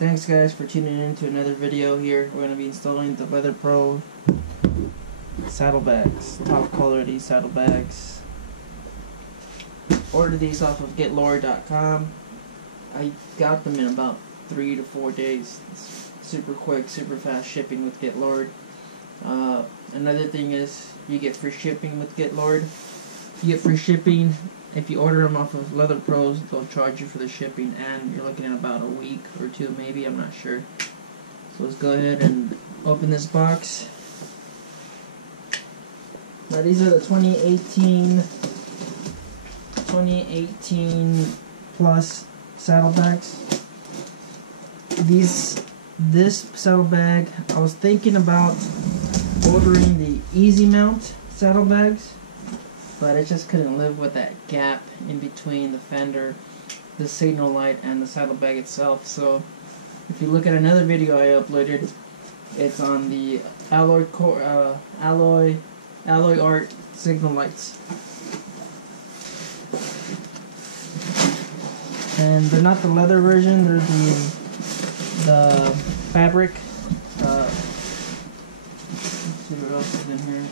Thanks guys for tuning in to another video here. We're going to be installing the Leather Pro saddlebags, top quality saddlebags. Ordered these off of GetLore.com. I got them in about 3 to 4 days. It's super quick, super fast shipping with GetLore. Another thing is you get free shipping with GetLore. You get free shipping if you order them off of Leather Pros. They'll charge you for the shipping, and you're looking at about a week or two, maybe. I'm not sure. So let's go ahead and open this box. Now these are the 2018 plus saddlebags. This saddlebag, I was thinking about ordering the Easy Mount saddlebags, but I just couldn't live with that gap in between the fender, the signal light, and the saddlebag itself. So if you look at another video I uploaded, it's on the Alloy Art signal lights. And they're not the leather version, they're the fabric. Let's see what else is in here.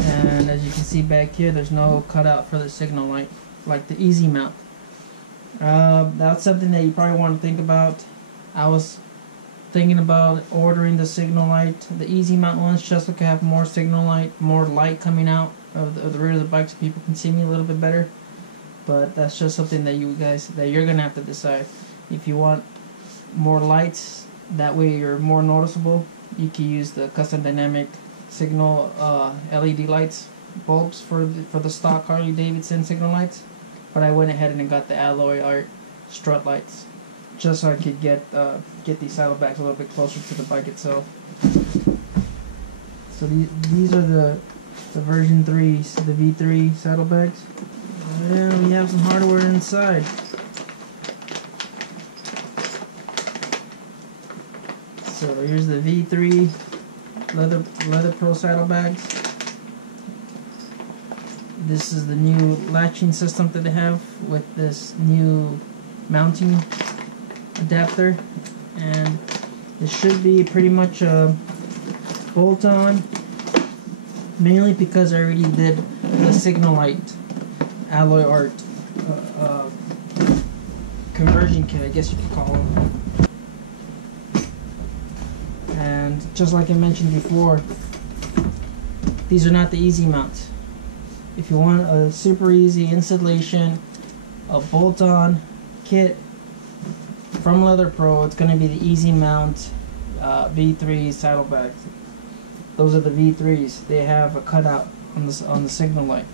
And as you can see back here, there's no cutout for the signal light like the Easy Mount. That's something that you probably want to think about. I was thinking about ordering the signal light. The Easy Mount ones just to have more signal light, more light coming out of the rear of the bike so people can see me a little bit better. But that's just something that you're gonna have to decide. If you want more lights, that way you're more noticeable, you can use the custom dynamic signal LED lights, bulbs for the stock Harley Davidson signal lights. But I went ahead and got the Alloy Art strut lights, just so I could get these saddlebags a little bit closer to the bike itself. So these are the version 3s, the V3 saddlebags. And we have some hardware inside. So here's the V3 Leather Pro saddlebags. This is the new latching system that they have with this new mounting adapter, and it should be pretty much a bolt-on, mainly because I already did the signal light Alloy Art conversion kit, I guess you could call it. And just like I mentioned before, these are not the Easy Mounts. If you want a super easy installation, a bolt-on kit from Leather Pro, it's going to be the Easy Mount V3 saddlebags. Those are the V3s. They have a cutout on the signal light,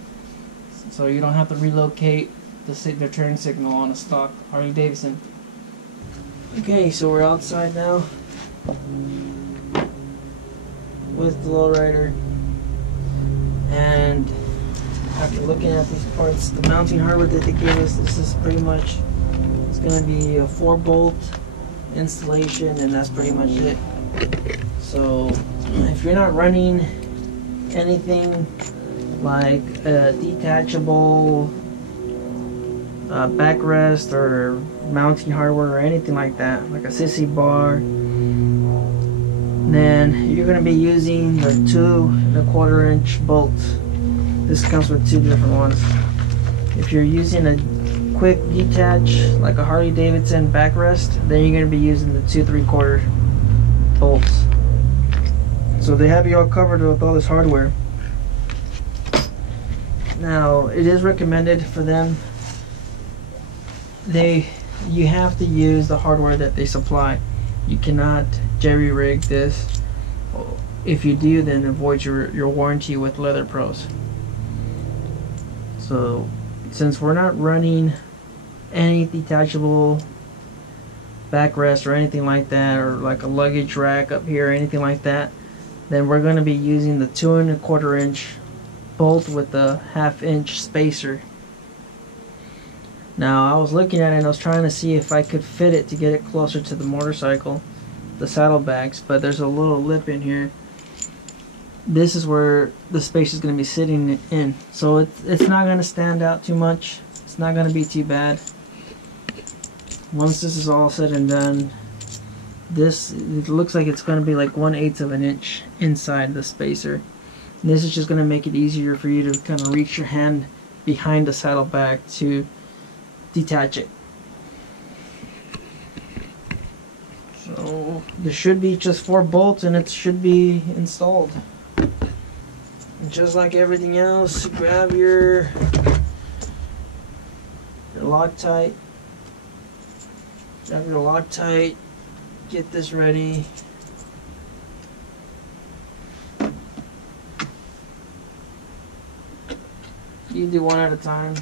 so you don't have to relocate the turn signal on a stock Harley Davidson. Okay, so we're outside now with the lowrider, and after looking at these parts, the mounting hardware that they gave us, this is pretty much, it's going to be a 4-bolt installation, and that's pretty much it. So if you're not running anything like a detachable backrest or mounting hardware or anything like that, like a sissy bar, then you're going to be using the 2 1/4 inch bolt. This comes with 2 different ones. If you're using a quick detach like a Harley Davidson backrest, then you're going to be using the 2 3/4 bolts. So they have you all covered with all this hardware. Now it is recommended for them, you have to use the hardware that they supply. You cannot jerry-rig this. If you do, then avoid your warranty with Leather Pros. So since we're not running any detachable backrest or anything like that, or like a luggage rack up here or anything like that, then we're going to be using the 2 1/4 inch bolt with the 1/2 inch spacer. Now I was looking at it and I was trying to see if I could fit it to get it closer to the motorcycle, the saddlebags, but there's a little lip in here this is where the space is going to be sitting in. So it's not going to stand out too much. It's not going to be too bad. Once this is all said and done, it looks like it's going to be like 1/8 of an inch inside the spacer. And this is just going to make it easier for you to kind of reach your hand behind the saddlebag to detach it. So there should be just 4 bolts and it should be installed. And just like everything else, grab your Loctite. Grab your Loctite. Get this ready. You do one at a time.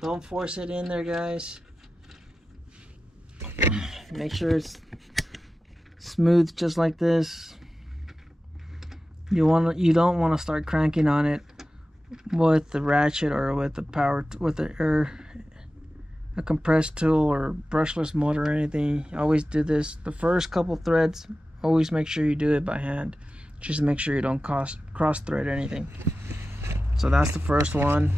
Don't force it in there, guys. Make sure it's smooth, just like this. You don't want to start cranking on it with the ratchet or with the power, a compressed tool or brushless motor or anything. Always do this. The first couple threads, always make sure you do it by hand. Just make sure you don't cross thread anything. So that's the first one.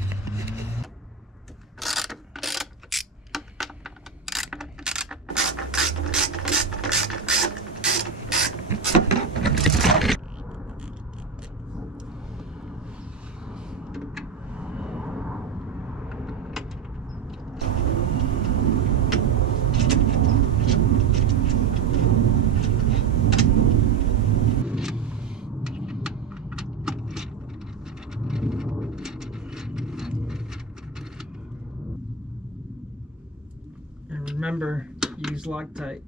Remember, use Loctite.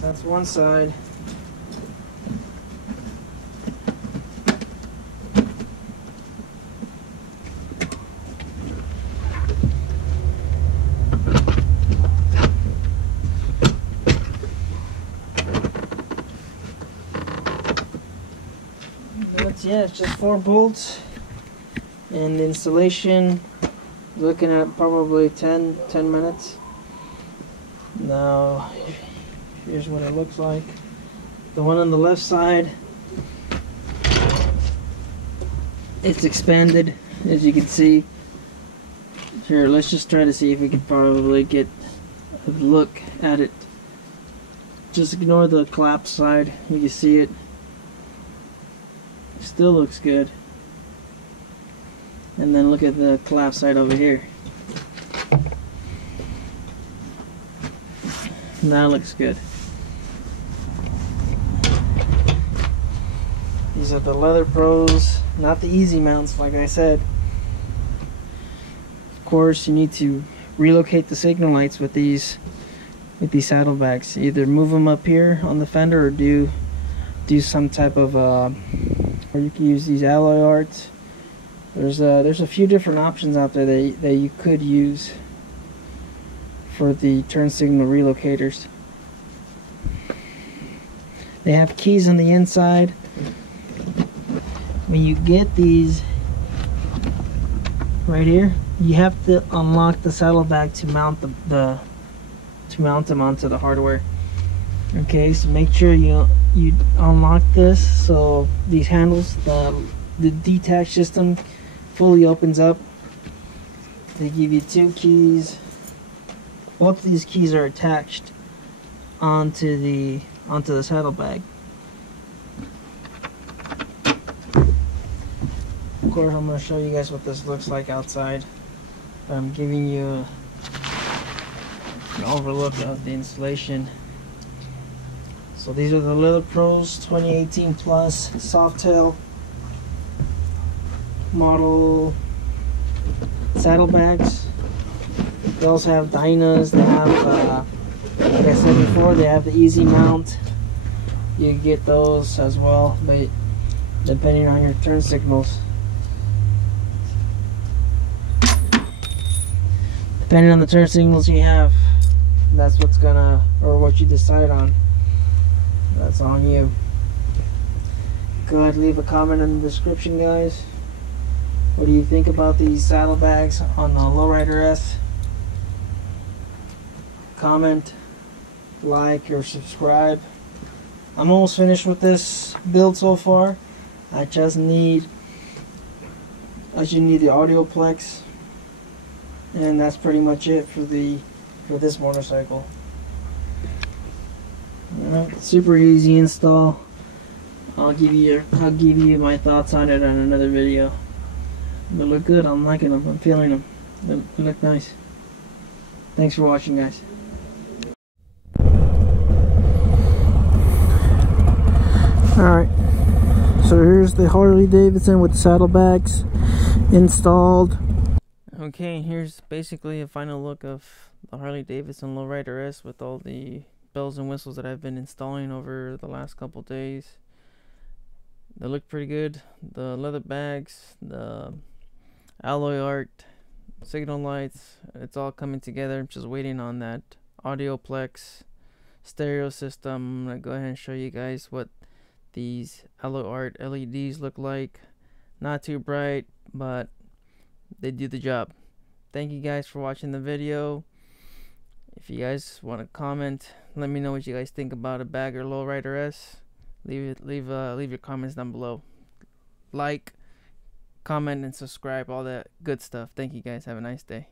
That's one side. It's just 4 bolts, and the installation, looking at probably 10 minutes. Now here's what it looks like. The one on the left side, it's expanded, as you can see. Here, let's just try to see if we can probably get a look at it. Just ignore the collapsed side. You can see it. Still looks good. And then look at the collapsed side over here. That looks good. These are the Leather Pros, not the easy mounts, like I said. Of course, you need to relocate the signal lights with these saddlebags. Either move them up here on the fender or do some type of or you can use these alloy arts. There's a few different options out there that you could use for the turn signal relocators. They have keys on the inside. When you get these right here, you have to unlock the saddlebag to mount them onto the hardware. Okay, so make sure you unlock this so these handles, the detach system fully opens up. They give you 2 keys. Both of these keys are attached onto the saddlebag. Of course, I'm going to show you guys what this looks like outside. I'm giving you an overlook of the installation. So these are the Leather Pros 2018 Plus Softail model saddlebags. They also have Dynas. They have, like I said before, they have the easy mount. You get those as well. But depending on your turn signals. Depending on the turn signals you have, that's what's gonna, or what you decide on. That's on you. Go ahead and leave a comment in the description, guys. What do you think about these saddlebags on the Lowrider S? Comment, like, or subscribe. I'm almost finished with this build so far. I just need the audio plex, and that's pretty much it for this motorcycle. Super easy install. I'll give you my thoughts on it on another video. They look good. I'm liking them. I'm feeling them. They look nice. Thanks for watching, guys. Alright, so here's the Harley Davidson with saddlebags installed. Okay, here's basically a final look of the Harley Davidson Lowrider S with all the bells and whistles that I've been installing over the last couple days. They look pretty good. The leather bags, the alloy art, signal lights, it's all coming together. I'm just waiting on that audioplex stereo system. I'm gonna go ahead and show you guys what these alloy art LEDs look like. Not too bright, but they do the job. Thank you guys for watching the video. If you guys want to comment, let me know what you guys think about a Bagger Lowrider S. Leave your comments down below. Like, comment, and subscribe, all that good stuff. Thank you guys. Have a nice day.